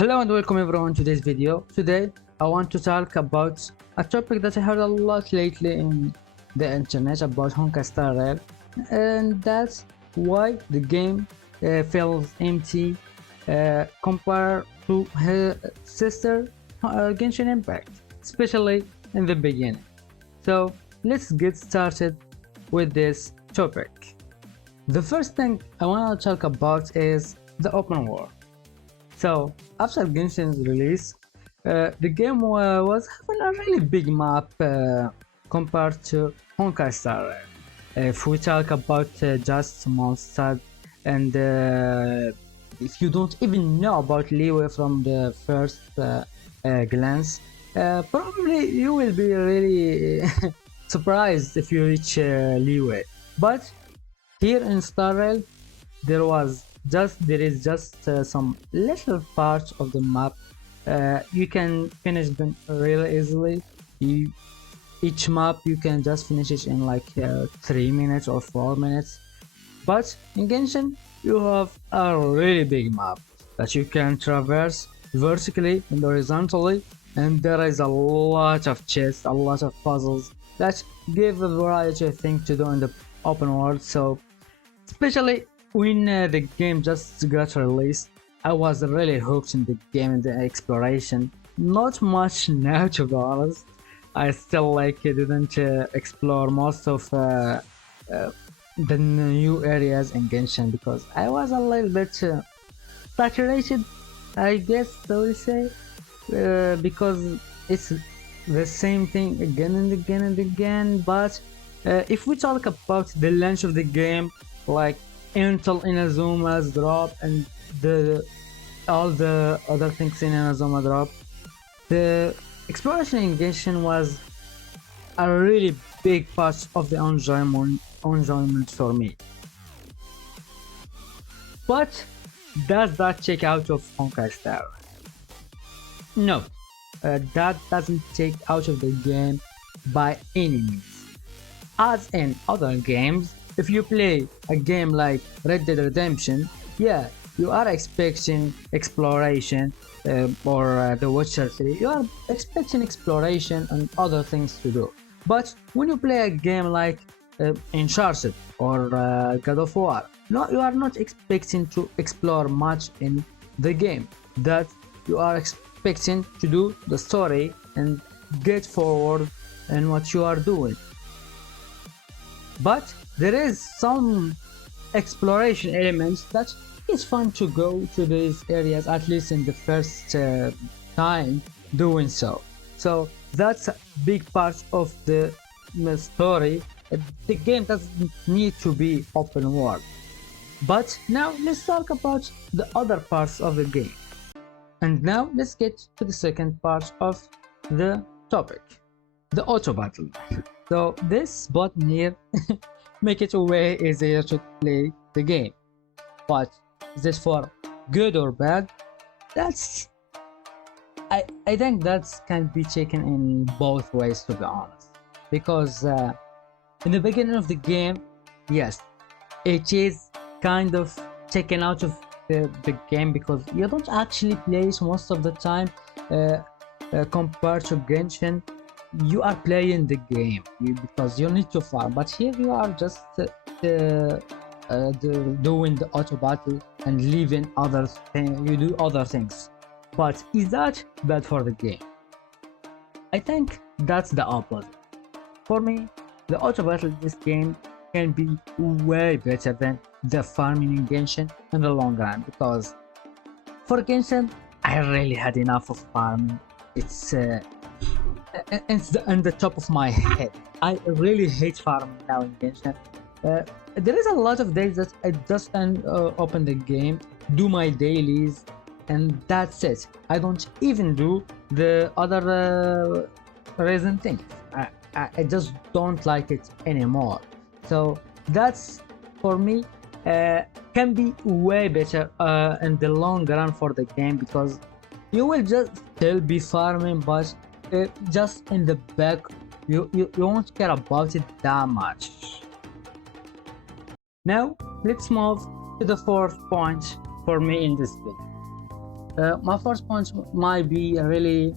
Hello and welcome everyone to this video. Today I want to talk about a topic that I heard a lot lately in the internet about Honkai Star Rail, and that's why the game feels empty compared to her sister Genshin Impact, especially in the beginning. So let's get started with this topic. The first thing I want to talk about is the open world. So after Genshin's release, the game was having a really big map compared to Honkai Star Rail. If we talk about just Mondstadt, and if you don't even know about Liyue from the first glance, probably you will be really surprised if you reach Liyue. But here in Star Rail, there is just some little parts of the map. You can finish them really easily. Each map you can just finish it in like 3 minutes or 4 minutes. But in Genshin you have a really big map that you can traverse vertically and horizontally, and there is a lot of chests, a lot of puzzles that give a variety of things to do in the open world. So especially when the game just got released, I was really hooked in the game and the exploration. Not much now, to be honest. I still didn't explore most of the new areas in Genshin because I was a little bit saturated, I guess I will say, because it's the same thing again and again and again. But if we talk about the launch of the game, like until Inazuma's drop and all the other things in Inazuma drop, the exploration in Genshin was a really big part of the enjoyment for me. But does that take out of Honkai Star? No, that doesn't take out of the game by any means. As in other games, if you play a game like Red Dead Redemption, yeah, you are expecting exploration, or The Witcher 3, you are expecting exploration and other things to do. But when you play a game like Uncharted or God of War, no, you are not expecting to explore much in the game. That you are expecting to do the story and get forward in what you are doing. But there is some exploration elements that it's fun to go to these areas, at least in the first time doing so. So that's a big part of the story. The game doesn't need to be open world. But now let's talk about the other parts of the game. And now let's get to the second part of the topic, the auto battle. So this button here make it way easier to play the game. But is it for good or bad? That's I think that can be taken in both ways, to be honest. Because in the beginning of the game, yes, it is kind of taken out of the game because you don't actually play it most of the time. Compared to Genshin, you are playing the game because you need to farm, but here you are just doing the auto battle and leaving others, you do other things. But is that bad for the game? I think that's the opposite. For me, the auto battle in this game can be way better than the farming in Genshin in the long run, because for Genshin I really had enough of farming. It's on the top of my head. I really hate farming now in Genshin. There is a lot of days that I just open the game, do my dailies, and that's it. I don't even do the other recent things. I just don't like it anymore. So that's, for me, can be way better in the long run for the game, because you will just still be farming, but just in the back, you won't care about it that much. Now let's move to the fourth point for me in this video. My first point might be really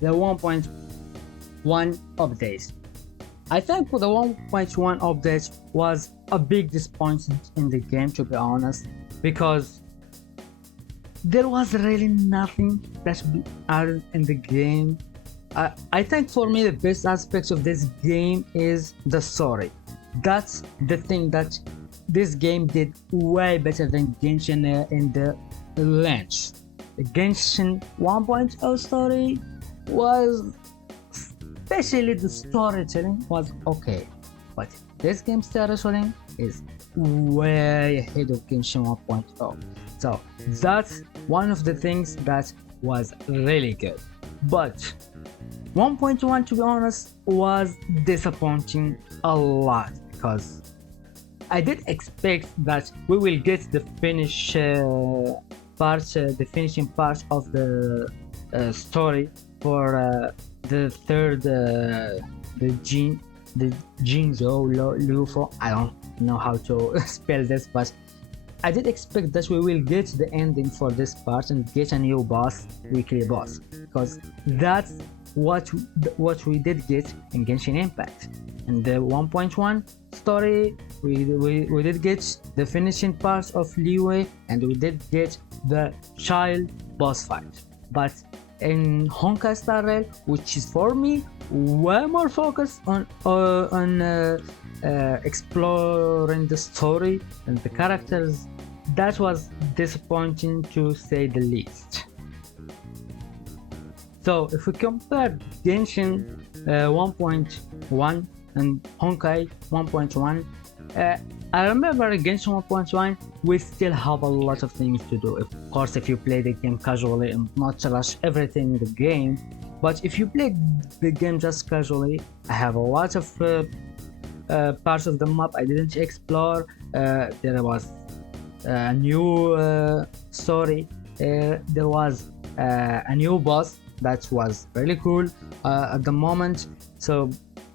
the 1.1 update. I think the 1.1 update was a big disappointment in the game, to be honest, because there was really nothing that be added in the game. I think for me the best aspect of this game is the story. That's the thing that this game did way better than Genshin in the launch. The Genshin 1.0 story was, especially the storytelling was okay, but this game's storytelling is way ahead of Genshin 1.0. So that's one of the things that was really good. But 1.1, to be honest, was disappointing a lot, because I did expect that we will get the finishing part of the story for the third, the Jinzo Lufo. I don't know how to spell this, but I did expect that we will get the ending for this part and get a new boss, weekly boss, because that's what we did get in Genshin Impact. In the 1.1 story, we did get the finishing part of Liyue, and we did get the child boss fight. But in Honkai Star Rail, which is for me way more focused on exploring the story and the characters, that was disappointing to say the least. So if we compare Genshin 1.1 and Honkai 1.1, I remember Genshin 1.1 we still have a lot of things to do. Of course, if you play the game casually and not rush everything in the game, but if you play the game just casually, I have a lot of parts of the map I didn't explore. There was a new story, there was a new boss that was really cool at the moment, so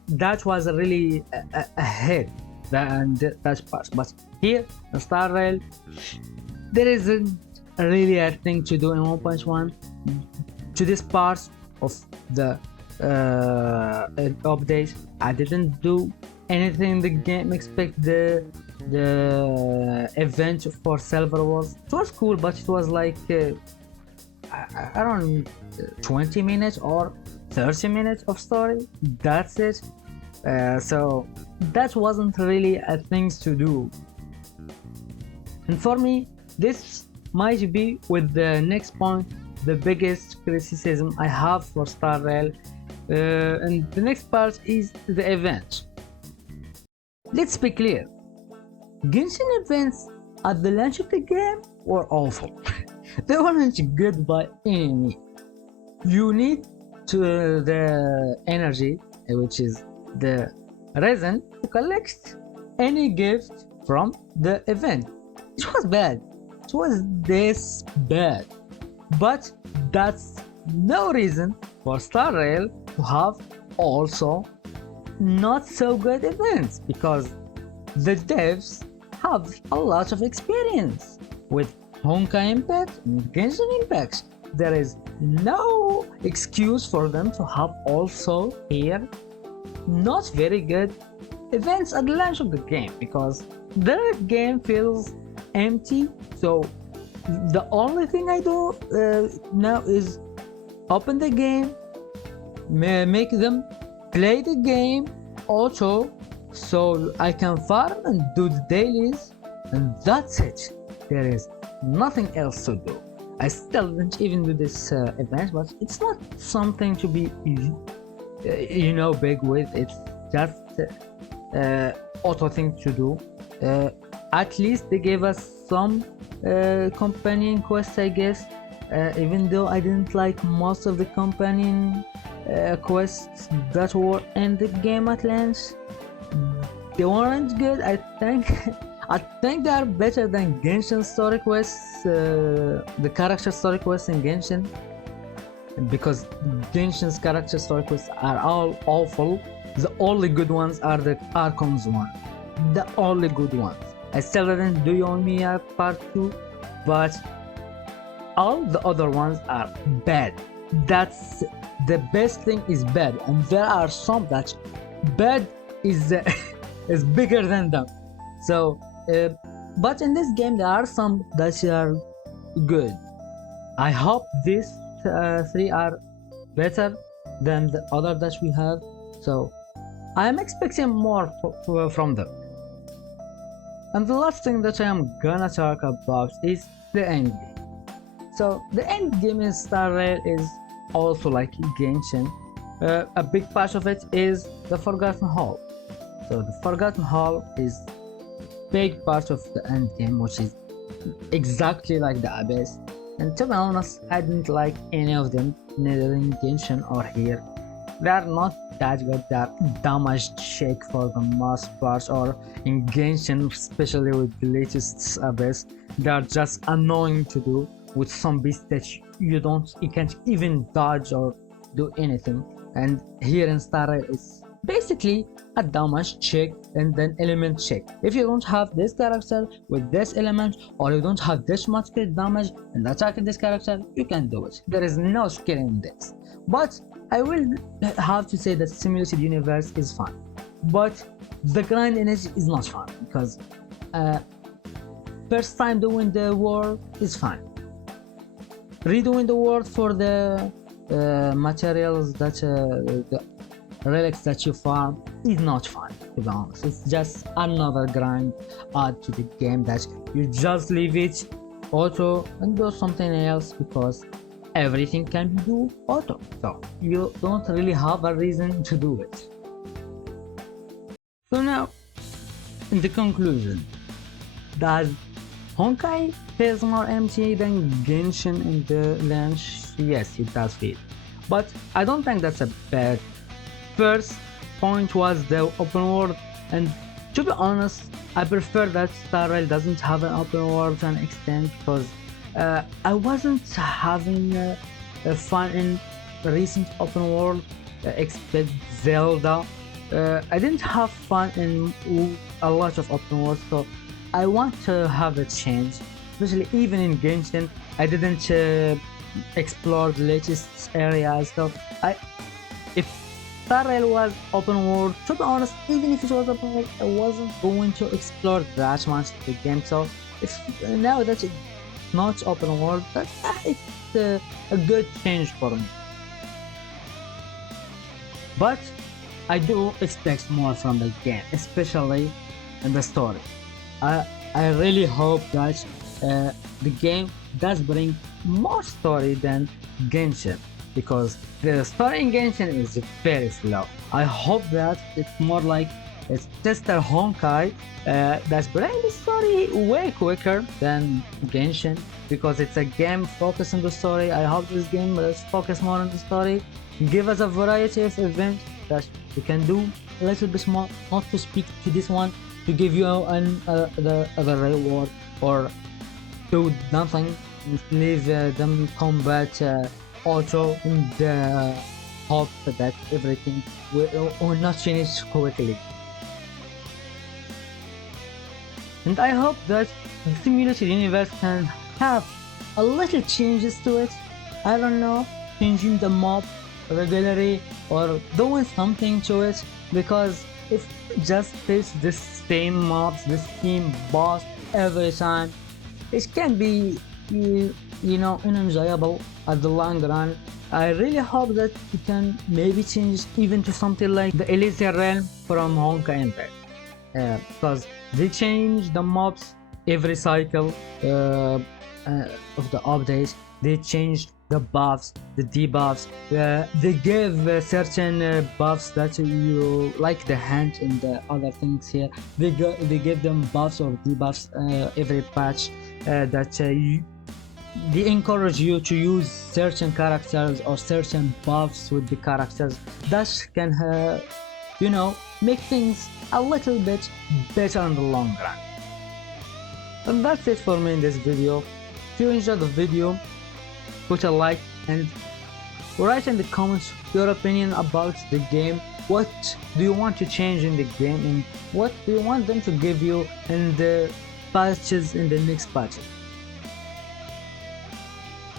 that was really ahead than that part. But here in Star Rail, there isn't really a thing to do in 1.1 to this part of the update. I didn't do anything in the game except the event for Silver Wars. It was cool, but it was like around 20 minutes or 30 minutes of story. That's it. So that wasn't really a thing to do. And for me, this might be, with the next point, the biggest criticism I have for Star Rail. And the next part is the event. Let's be clear. Genshin events at the launch of the game were awful. They weren't good by any means. You need to the energy, which is the reason to collect any gift from the event. It was bad. It was this bad. But that's no reason for Star Rail to have also not so good events, because the devs have a lot of experience with Honkai Impact and Genshin Impact. There is no excuse for them to have also here not very good events at the launch of the game, because the game feels empty. So the only thing I do now is open the game, make them play the game auto, so I can farm and do the dailies, and that's it. There is nothing else to do. I still didn't even do this event, but it's not something to be big with. It's just auto thing to do. At least they gave us some companion quests, I guess, even though I didn't like most of the companion quests that were in the game at launch. They weren't good, I think. I think they are better than Genshin story quests, the character story quests in Genshin, because Genshin's character story quests are all awful. The only good ones are the Archon's one, the only good ones. I still didn't do Yoimiya part 2, but all the other ones are bad. That's the best thing is bad, and there are some that bad is is bigger than them. So but in this game there are some that are good. I hope these three are better than the other that we have, so I am expecting more from them. And the last thing that I am gonna talk about is the end game. So the end game in Star Rail is also like Genshin. A big part of it is the Forgotten Hall. So the Forgotten Hall is big part of the end game, which is exactly like the Abyss. And to be honest, I didn't like any of them, neither in Genshin or here. They are not that good. They are damage check for the most part, or in Genshin, especially with the latest Abyss, they are just annoying to do with some beasts that you can't even dodge or do anything. And here in Star Rail, it's basically a damage check and then element check. If you don't have this character with this element, or you don't have this much crit damage and attacking this character, you can do it. There is no skill in this. But I will have to say that simulated universe is fun, but the grind in it is not fun, because first time doing the world is fun. Redoing the world for the materials that the relics that you farm is not fun, to be honest. It's just another grind add to the game that you just leave it auto and do something else, because everything can be do auto, so you don't really have a reason to do it. So now, in the conclusion, does Honkai feels more empty than Genshin in the launch? Yes, it does feel, but I don't think that's a bad. First point was the open world, and to be honest, I prefer that Star Rail doesn't have an open world to an extent, because I wasn't having fun in recent open world, except Zelda. I didn't have fun in a lot of open world, so I want to have a change. Especially even in Genshin, I didn't explore the latest areas. So if Star Rail was open world, to be honest, even if it was open world, I wasn't going to explore that much the game. So if now that it's not open world, but it's a good change for me. But I do expect more from the game, especially in the story. I really hope that the game does bring more story than Genshin, because the story in Genshin is very slow. I hope that it's more like it's sister Honkai that brings the story way quicker than Genshin, because it's a game focused on the story. I hope this game will focus more on the story, give us a variety of events that we can do a little bit more, not to speak to this one to give you the reward, or do nothing and leave them combat auto in the hope that everything will not finish quickly. And I hope that the simulated universe can have a little changes to it. I don't know, changing the mob regularly or doing something to it, because if just face the same mobs, the same boss every time, it can be unenjoyable at the long run. I really hope that it can maybe change even to something like the Elysian Realm from Honkai Impact, because they change the mobs every cycle of the updates. They change the buffs, the debuffs. They give certain buffs that you like the hand and the other things here. They give them buffs or debuffs every patch that they encourage you to use certain characters or certain buffs with the characters that can make things a little bit better in the long run. And that's it for me in this video. If you enjoyed the video, put a like and write in the comments your opinion about the game. What do you want to change in the game, and what do you want them to give you in the patches, in the next patches?